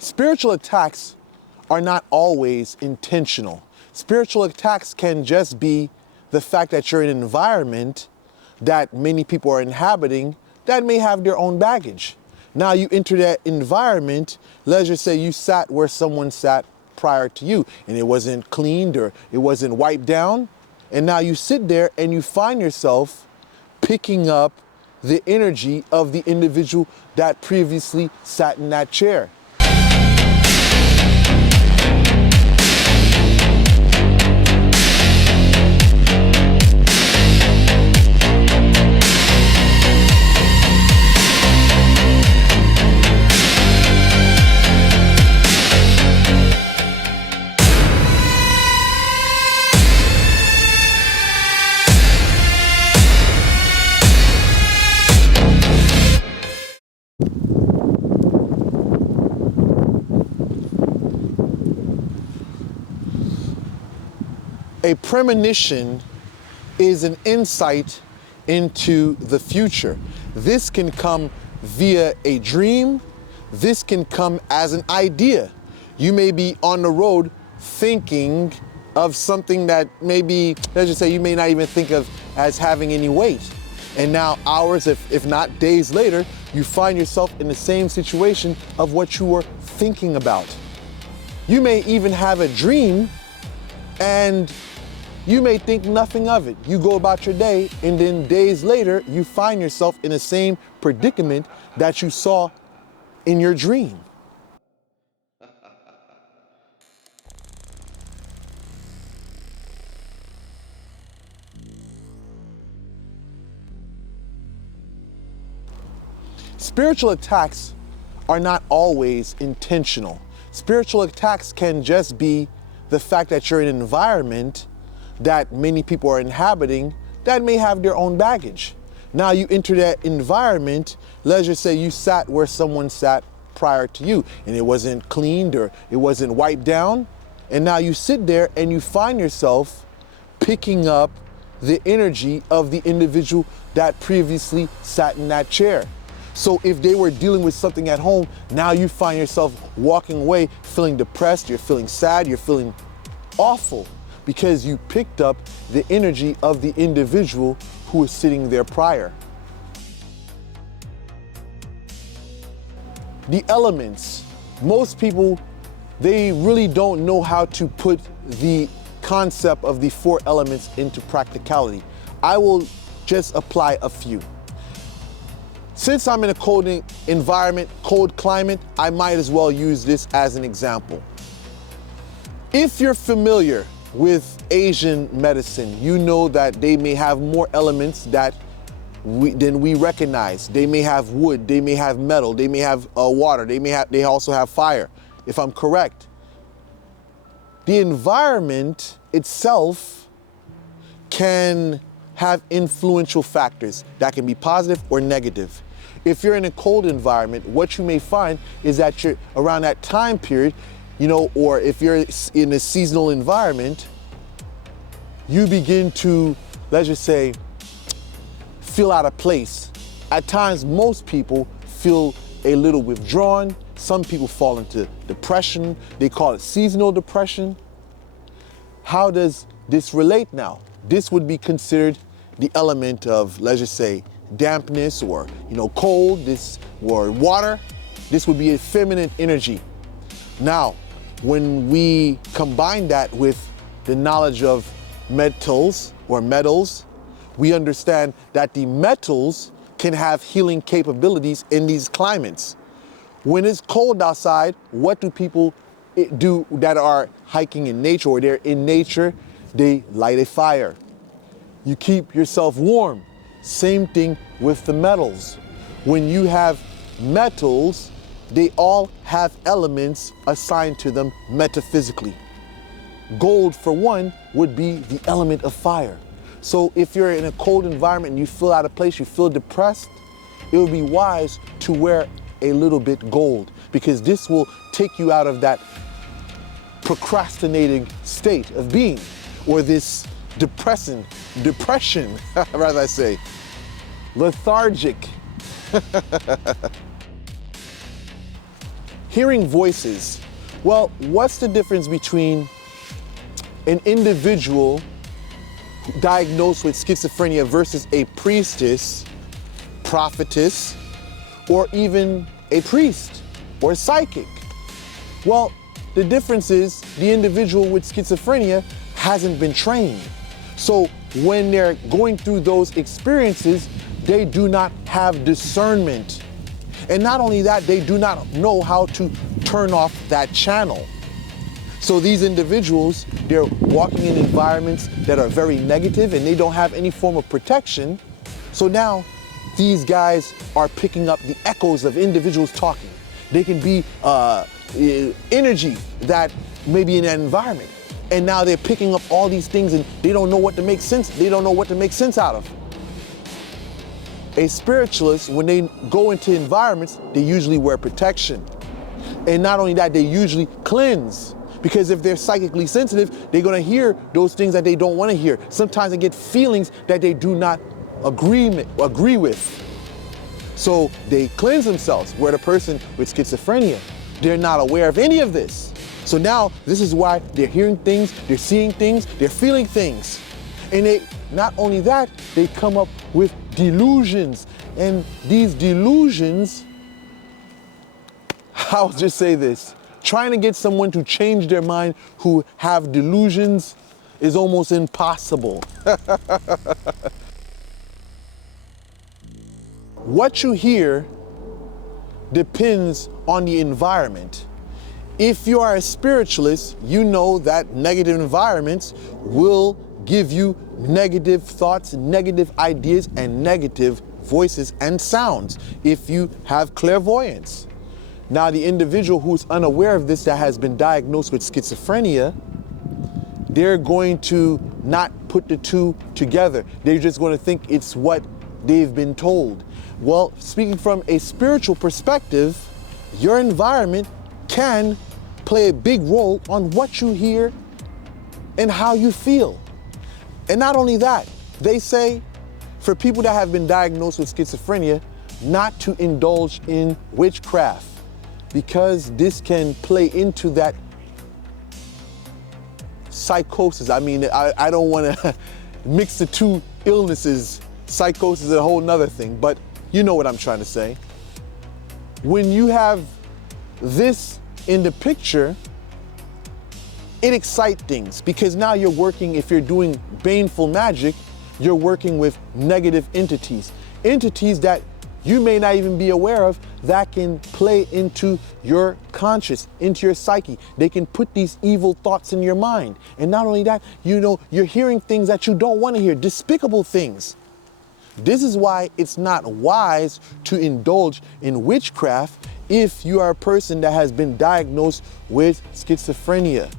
Spiritual attacks are not always intentional. Spiritual attacks can just be the fact that you're in an environment that many people are inhabiting that may have their own baggage. Now you enter that environment, let's just say you sat where someone sat prior to you and it wasn't cleaned or it wasn't wiped down. And now you sit there and you find yourself picking up the energy of the individual that previously sat in that chair. A premonition is an insight into the future. This can come via a dream. This can come as an idea. You may be on the road thinking of something that maybe, let's just say, you may not even think of as having any weight. And now hours, if not days later, you find yourself in the same situation of what you were thinking about. You may even have a dream and you may think nothing of it. You go about your day, and then days later, you find yourself in the same predicament that you saw in your dream. Spiritual attacks are not always intentional. Spiritual attacks can just be the fact that you're in an environment that many people are inhabiting that may have their own baggage. Now you enter that environment, let's just say you sat where someone sat prior to you and it wasn't cleaned or it wasn't wiped down. And now you sit there and you find yourself picking up the energy of the individual that previously sat in that chair. So if they were dealing with something at home, now you find yourself walking away feeling depressed, you're feeling sad, you're feeling awful, because you picked up the energy of the individual who was sitting there prior. The elements, most people, they really don't know how to put the concept of the 4 elements into practicality. I will just apply a few. Since I'm in a cold environment, cold climate, I might as well use this as an example. If you're familiar with Asian medicine, you know that they may have more elements than we recognize. They may have wood, they may have metal, they may have water, they also have fire, if I'm correct. The environment itself can have influential factors that can be positive or negative. If you're in a cold environment, what you may find is that you're around that time period, or if you're in a seasonal environment, you begin to, let's just say, feel out of place. At times, most people feel a little withdrawn. Some people fall into depression. They call it seasonal depression. How does this relate now? This would be considered the element of, let's just say, dampness or, cold, or water. This would be a feminine energy. Now, when we combine that with the knowledge of metals, we understand that the metals can have healing capabilities in these climates. When it's cold outside, what do people do that are hiking in nature or they're in nature? They light a fire. You keep yourself warm. Same thing with the metals. When you have metals, they all have elements assigned to them metaphysically. Gold, for one, would be the element of fire. So if you're in a cold environment and you feel out of place, you feel depressed, it would be wise to wear a little bit gold, because this will take you out of that procrastinating state of being, or this depression, rather I say, lethargic. Hearing voices. Well, what's the difference between an individual diagnosed with schizophrenia versus a priestess, prophetess, or even a priest or psychic? Well, the difference is the individual with schizophrenia hasn't been trained. So when they're going through those experiences, they do not have discernment. And not only that, they do not know how to turn off that channel. So these individuals, they're walking in environments that are very negative and they don't have any form of protection. So now these guys are picking up the echoes of individuals talking. They can be energy that may be in that environment. And now they're picking up all these things and they don't know what to make sense. They don't know what to make sense out of. A spiritualist, when they go into environments, they usually wear protection. And not only that, they usually cleanse. Because if they're psychically sensitive, they're gonna hear those things that they don't wanna hear. Sometimes they get feelings that they do not agree with. So they cleanse themselves, where the person with schizophrenia, they're not aware of any of this. So now this is why they're hearing things, they're seeing things, they're feeling things. And they, not only that, they come up with delusions. And these delusions, I'll just say this, trying to get someone to change their mind who have delusions is almost impossible. What you hear depends on the environment. If you are a spiritualist, you know that negative environments will give you negative thoughts, negative ideas, and negative voices and sounds if you have clairvoyance. Now, the individual who's unaware of this, that has been diagnosed with schizophrenia, they're going to not put the two together. They're just going to think it's what they've been told. Well, speaking from a spiritual perspective, your environment can play a big role on what you hear and how you feel. And not only that, they say for people that have been diagnosed with schizophrenia, not to indulge in witchcraft, because this can play into that psychosis. I mean, I don't want to mix the two illnesses. Psychosis is a whole nother thing, but you know what I'm trying to say. When you have this in the picture, it excites things, because now you're working, if you're doing baneful magic, you're working with negative entities. Entities that you may not even be aware of, that can play into your conscious, into your psyche. They can put these evil thoughts in your mind. And not only that, you know, you're hearing things that you don't want to hear, despicable things. This is why it's not wise to indulge in witchcraft if you are a person that has been diagnosed with schizophrenia.